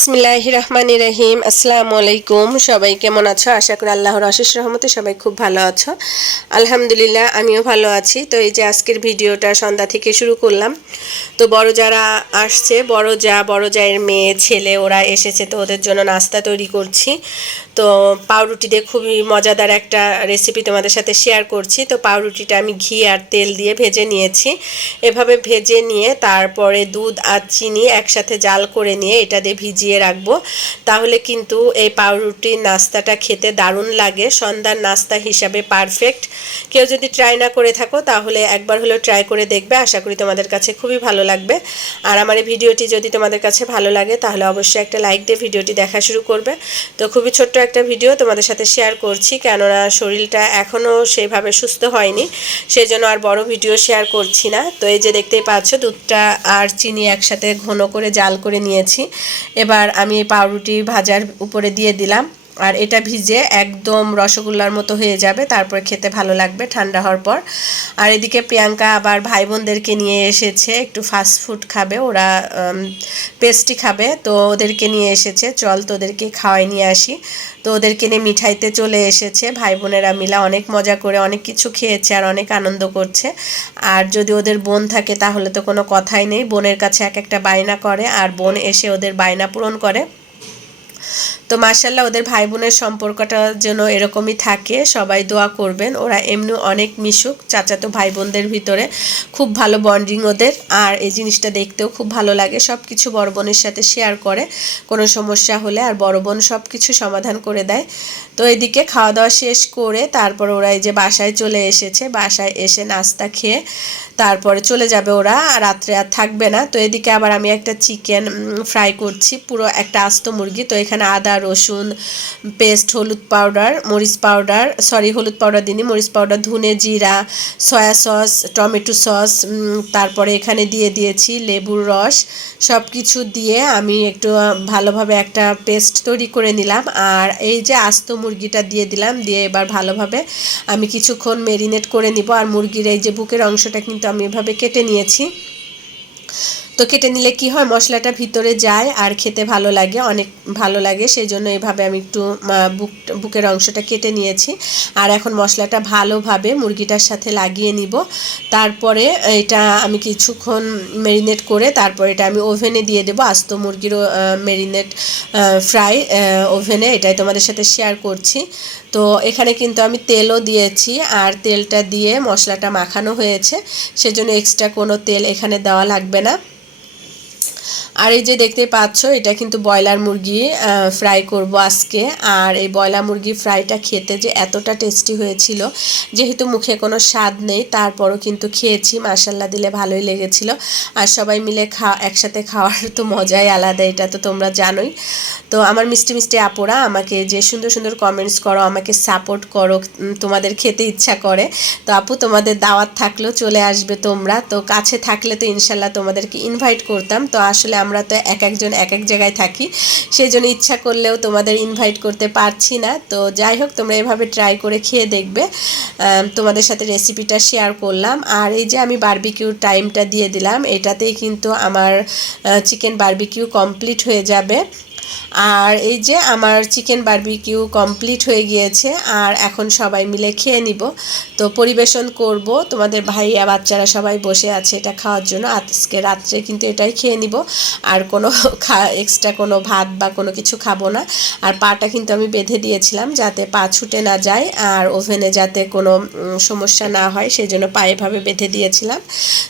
বিসমিল্লাহ রহমান রহিম আসসালামু আলাইকুম। সবাই কেমন আছো? আশা করি আল্লাহর অশেষ রহমতে সবাই খুব ভালো আছো। আলহামদুলিল্লাহ, আমিও ভালো আছি। তো এই যে আজকের ভিডিওটা সন্ধ্যা থেকে শুরু করলাম। তো বড় যারা আসছে, বড় যা, বড় জায়ের মেয়ে, ছেলে, ওরা এসেছে। তো ওদের জন্য নাস্তা তৈরি করছি। তো পাউরুটি দিয়ে খুবই মজাদার একটা রেসিপি তোমাদের সাথে শেয়ার করছি। তো পাউরুটিটা আমি ঘি আর তেল দিয়ে ভেজে নিয়েছি। এভাবে ভেজে নিয়ে তারপরে দুধ আর চিনি একসাথে জাল করে নিয়ে এটা দিয়ে ভিজিয়ে রাখব। তাহলে কিন্তু এই পাউরুটির নাস্তাটা খেতে দারুণ লাগে। সন্ধ্যার নাস্তা হিসাবে পারফেক্ট কেউ যদি ট্রাই না করে থাকো, তাহলে একবার হলেও ট্রাই করে দেখবে। আশা করি তোমাদের কাছে খুবই ভালো লাগবে। আর আমার এই ভিডিওটি যদি তোমাদের কাছে ভালো লাগে, তাহলে অবশ্যই একটা লাইক দিয়ে ভিডিওটি দেখা শুরু করবে। তো খুবই ছোট্ট একটা ভিডিও তোমাদের সাথে শেয়ার করছি, কেননা শরীরটা এখনও সেইভাবে সুস্থ হয়নি সেই জন্য আর বড় ভিডিও শেয়ার করছি না। তো এই যে দেখতেই পাচ্ছ, দুধটা আর চিনি একসাথে ঘন করে জাল করে নিয়েছি। এবার আমি পাউরুটি ভাজার উপরে দিয়ে দিলাম। আর এটা ভিজে একদম রসগোল্লার মতো হয়ে যাবে, তারপরে খেতে ভালো লাগবে ঠান্ডা হওয়ার পর। আর এদিকে প্রিয়াঙ্কা আবার ভাই বোনদেরকে নিয়ে এসেছে, একটু ফাস্ট ফুড খাবে, ওরা পেস্টি খাবে, তো ওদেরকে নিয়ে এসেছে, চল তো ওদেরকে খাওয়াই নিয়ে আসি। তো ওদেরকে নিয়ে মিঠাইতে চলে এসেছে ভাই বোনেরা মিলা অনেক মজা করে অনেক কিছু খেয়েছে আর অনেক আনন্দ করছে। আর যদি ওদের বোন থাকে তাহলে তো কোনো কথাই নেই, বোনের কাছে এক একটা বায়না করে, আর বোন এসে ওদের বায়না পূরণ করে। তো মার্শাল্লাহ ওদের ভাই বোনের সম্পর্কটা যেন এরকমই থাকে, সবাই দোয়া করবেন। ওরা এমনি অনেক মিশুক, চাচাতো ভাই বোনদের ভিতরে খুব ভালো বন্ডিং ওদের। আর এই জিনিসটা দেখতেও খুব ভালো লাগে সব কিছু বড় বোনের সাথে শেয়ার করে, কোনো সমস্যা হলে আর বড় বোন সব কিছু সমাধান করে দেয়। তো এদিকে খাওয়া দাওয়া শেষ করে তারপর ওরা এই যে বাসায় চলে এসেছে, বাসায় এসে নাস্তা খেয়ে তারপরে চলে যাবে ওরা, আর রাত্রে আর থাকবে না। তো এদিকে আবার আমি একটা চিকেন ফ্রাই করছি, পুরো একটা আস্ত মুরগি। তো এখানে আদা, রসুন পেস্ট হলুদ পাউডার মরিচ পাউডার সরি হলুদ পাউডার দিনই মরিচ পাউডার ধুনে জিরা সয়া সস টমেটো সস তারপরে এখানে দিয়ে দিয়েছি লেবুর রস। সব কিছু দিয়ে আমি একটু ভালোভাবে একটা পেস্ট তৈরি করে নিলাম। আর এই যে আস্ত মুরগিটা দিয়ে দিলাম, দিয়ে এবার ভালোভাবে আমি কিছুক্ষণ মেরিনেট করে নিব। আর মুরগির এই যে বুকের অংশটা কিন্তু আমি এভাবে কেটে নিয়েছি। তো কেটে নিলে কি হয়? মশলাটা ভিতরে যায় আর খেতে ভালো লাগে, অনেক ভালো লাগে। সেই জন্য এইভাবে আমি একটু বুক, বুকের অংশটা কেটে নিয়েছি। আর এখন মশলাটা ভালোভাবে মুরগিটার সাথে লাগিয়ে নিব। তারপরে এটা আমি কিছুক্ষণ মেরিনেট করে তারপর এটা আমি ওভেনে দিয়ে দেবো। আস্ত মুরগিরও মেরিনেট ফ্রাই ওভেনে এটাই তোমাদের সাথে শেয়ার করছি। তো এখানে কিন্তু আমি তেলও দিয়েছি আর তেলটা দিয়ে মশলাটা মাখানো হয়েছে। সেজন্য এক্সট্রা কোনো তেল এখানে দেওয়া লাগবে না। আর এই যে দেখতে পাচ্ছ, এটা কিন্তু ব্রয়লার মুরগি ফ্রাই করব আজকে। আর এই ব্রয়লার মুরগি ফ্রাইটা খেতে যে এতটা টেস্টি হয়েছিল, যেহেতু মুখে কোনো স্বাদ নেই, তারপরও কিন্তু খেয়েছি মাসাল্লা দিলে ভালোই লেগেছিল। আর সবাই মিলে খা একসাথে খাওয়ার তো মজাই আলাদা, এটা তো তোমরা জানোই। তো আমার মিষ্টি মিষ্টি আপোরা, আমাকে যে সুন্দর সুন্দর কমেন্টস করো, আমাকে সাপোর্ট করো তোমাদের খেতে ইচ্ছা করে। তো আপু, তোমাদের দাওয়াত থাকলেও চলে আসবে তোমরা। তো কাছে থাকলে তো ইনশাল্লাহ তোমাদেরকে ইনভাইট করতাম। তো আসলে আমরা তো এক একজন এক এক জায়গায় থাকি সেই জন্য ইচ্ছা করলেও তোমাদের ইনভাইট করতে পারছি না। তো যাই হোক, তোমরা এভাবে ট্রাই করে খেয়ে দেখবে। তোমাদের সাথে রেসিপিটা শেয়ার করলাম। আর এই যে আমি বার্বিকিউর টাইমটা দিয়ে দিলাম, এটাতেই কিন্তু আমার চিকেন বার্বিকিউ কমপ্লিট হয়ে যাবে। আর এই যে আমার চিকেন বারবিকিউ কমপ্লিট হয়ে গিয়েছে, আর এখন সবাই মিলে খেয়ে নিব। তো পরিবেশন করব। তোমাদের ভাইয়া, বাচ্চারা সবাই বসে আছে এটা খাওয়ার জন্য। আজকে রাত্রে কিন্তু এটাই খেয়ে নিব। আর কোনো খা এক্সট্রা কোনো ভাত বা কোনো কিছু খাব না। আর পাটা কিন্তু আমি বেঁধে দিয়েছিলাম যাতে পা ছুটে না যায় আর ওভেনে যাতে কোনো সমস্যা না হয় সেই জন্য পায়ে ভাবে বেঁধে দিয়েছিলাম।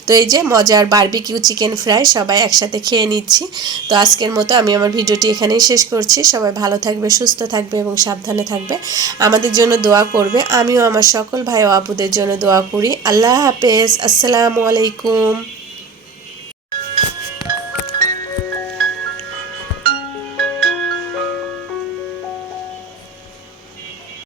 তো এই যে মজার বারবিকিউ চিকেন ফ্রাই সবাই একসাথে খেয়ে নিচ্ছি। তো আজকের মতো আমি আমার ভিডিওটি এখানেই শেষ করছি। সবাই ভালো থাকবে, সুস্থ থাকবে এবং সাবধানে থাকবে। আমাদের জন্য দোয়া করবে। আমিও আমার সকল ভাই ও আপুদের জন্য দোয়া করি। আল্লাহ হাফেজ। আসসালামু আলাইকুম।